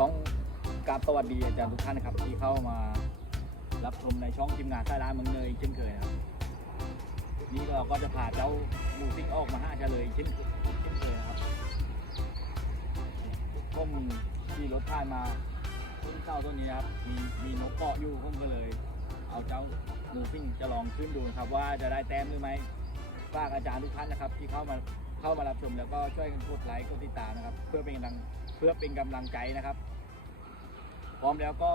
ต้องกราบสวัสดีอาจารย์ทุกท่านนะครับ ที่เข้ามารับชมในช่องทีมงานสายร้านเมืองเนยเช่นเคยนะครับ นี่เราก็จะพาเจ้าหมูซิ่งออกมาหาเฉลยเช่นเช่นเคยนะครับผมขี่รถผ่านมาต้นเก้าต้นนี้นะครับมีมีนกเกาะอยู่ผมก็เลย เอาเจ้าหมูซิ่งจะลองขึ้นดูนะครับ ว่าจะได้แต้มหรือไม่ฝากอาจารย์ทุกท่านนะครับ ที่เข้ามาเข้ามารับชมแล้วก็ช่วยกันกดไลค์กดติดตามนะครับ เพื่อเป็นกำลังเพื่อเป็นกำลังใจนะครับ พร้อมแล้วก็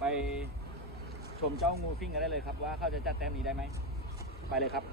ไปชมเจ้างูซิ่งกันได้เลยครับ ว่าเขาจะจัดแต้มนี้ได้ไหม ไปเลยครับ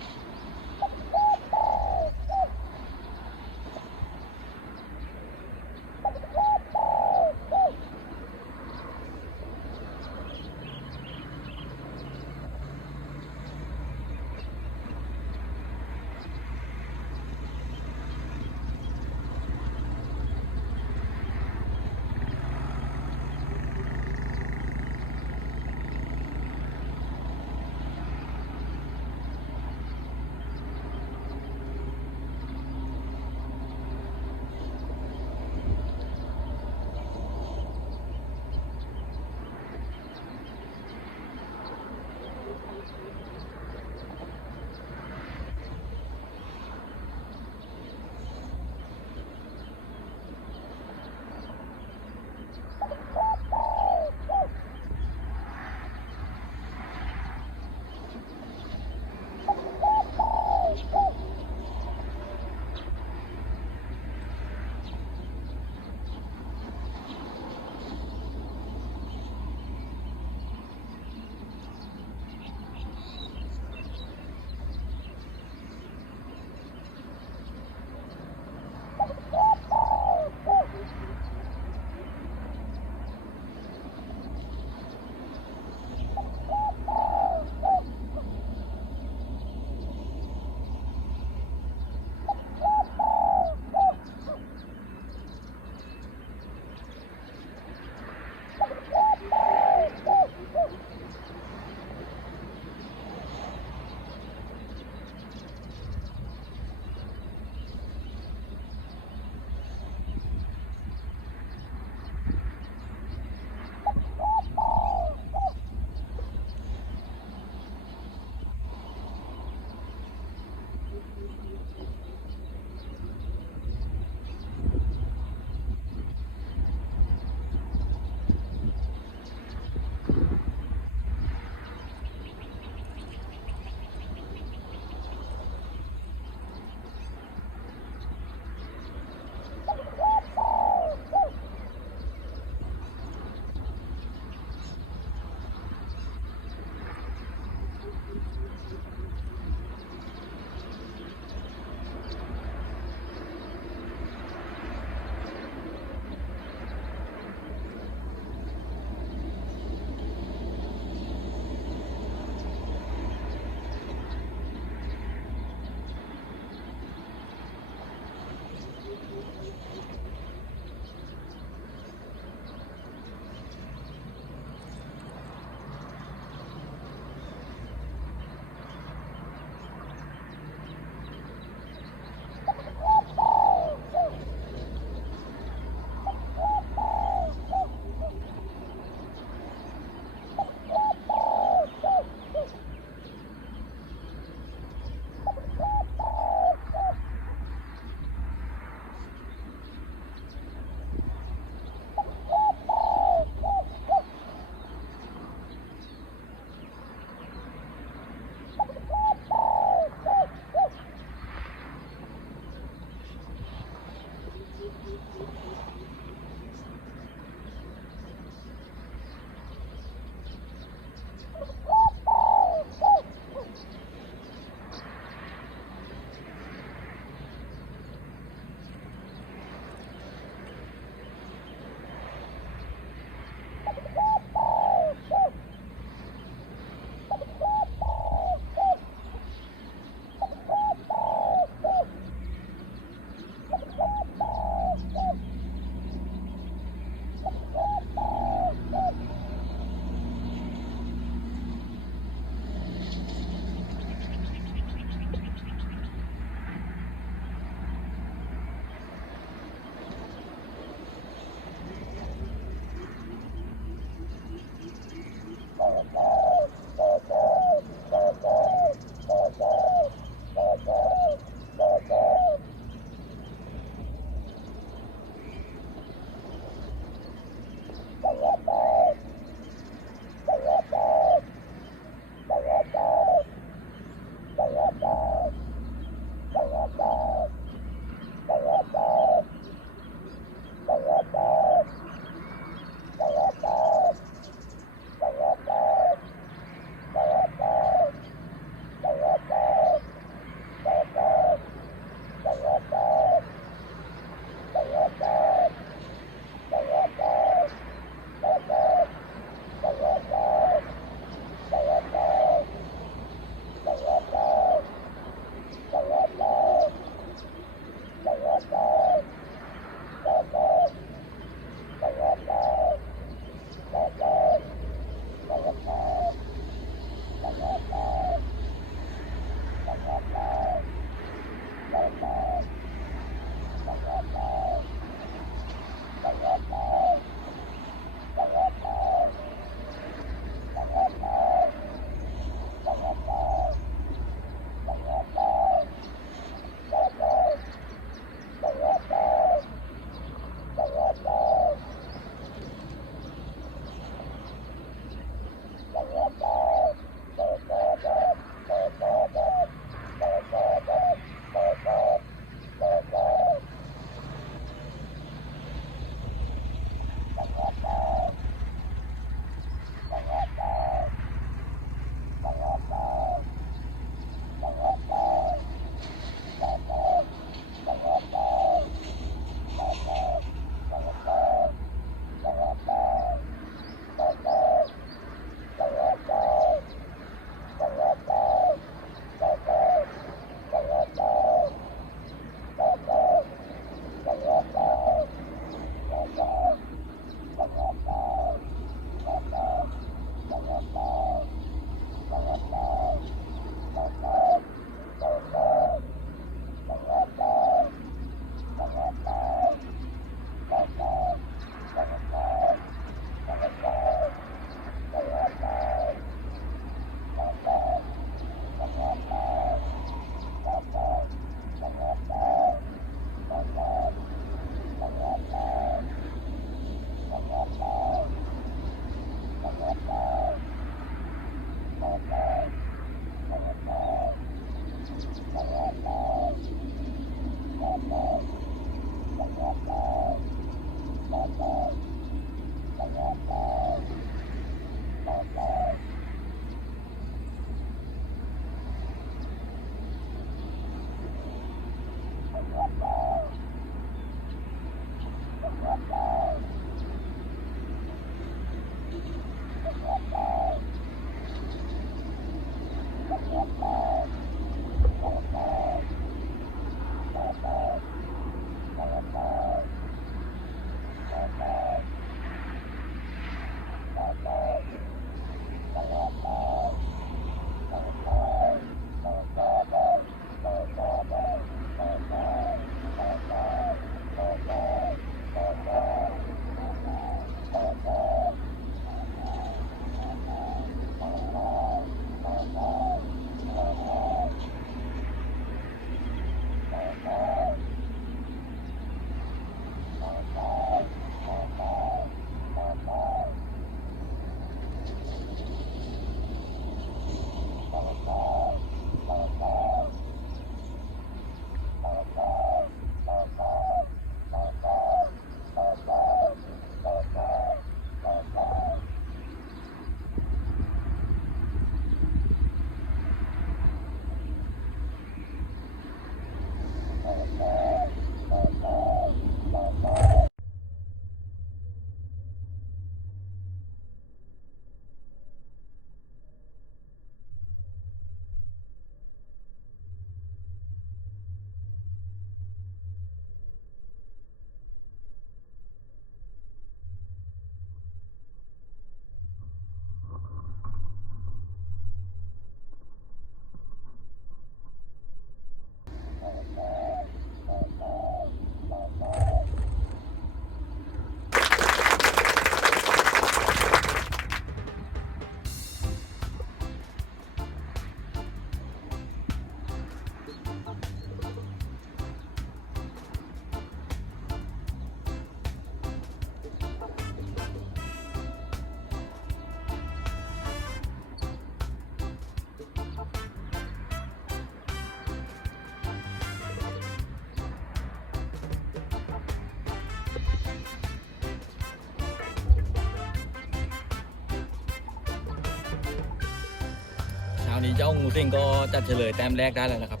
าวนี้เจ้างูสิงก็จัดเฉลยแต้มแรกได้แล้วนะครับ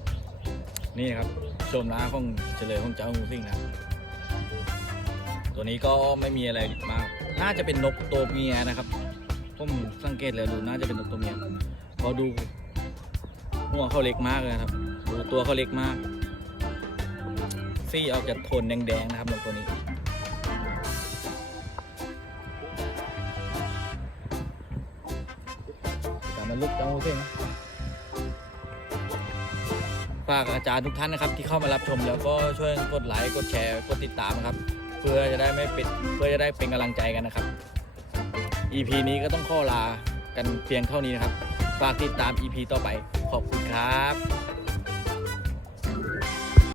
นี่ครับชมน้าของเฉลยของเจ้างูสิงนะตัวนี้ก็ไม่มีอะไรมาก น่าจะเป็นนกตัวเมียนะครับผมสังเกตแล้วดูน่าจะเป็นนกตัวเมียพอดูหัวเขาเล็กมากเลยนะครับ ดูตัวเขาเล็กมาก ซี่ออกจากโทนแดงๆนะครับนกตัวนี้การมาลุกเจ้างูสิง ฝากอาจารย์ทุกท่านนะครับ ที่เข้ามารับชมแล้วก็ช่วยกดไลค์กดแชร์กดติดตามนะครับ เพื่อจะได้ไม่ปิดเพื่อจะได้เป็นกำลังใจกันนะครับ EP นี้ก็ต้องข้อลากันเพียงเท่านี้นะครับ ฝากติดตาม EP ต่อไปขอบคุณครับ